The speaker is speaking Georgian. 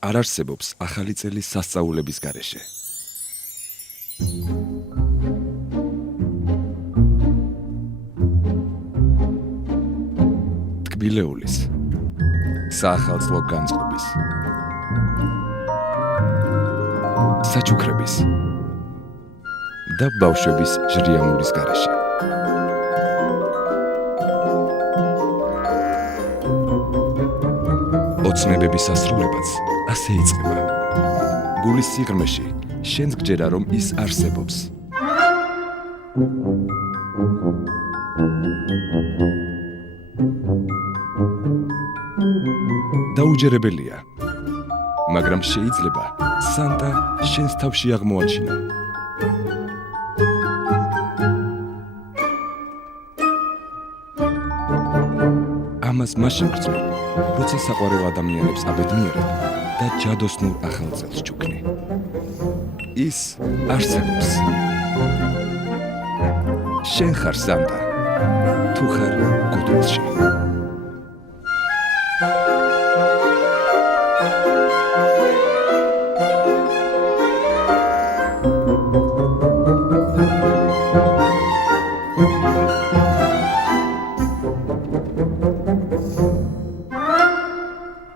არ არსებობს ახალი წელი სასწაულების გარეშე. თკბილეულის, საახალწლო განწყობის, საჩუქრების და ბავშვების ჟრიამულის გარეშე. ოცნებების ასრულებაც ასე იწყება. გულის სიღრმეში შენს გჯერა რომ ის არსებობს. დაუჯერებელია, მაგრამ შეიძლება სანტა შენს თავში აღმოაჩინა. ამას მაშინ გრძნობ, როცა საყვარელ ადამიანებს აბედნიერებ და ჯადოსნურ ახალ წელს ჩუქნი. ის არსებობს. შენ ხარ სანტა, თუ ხარ გუდულში.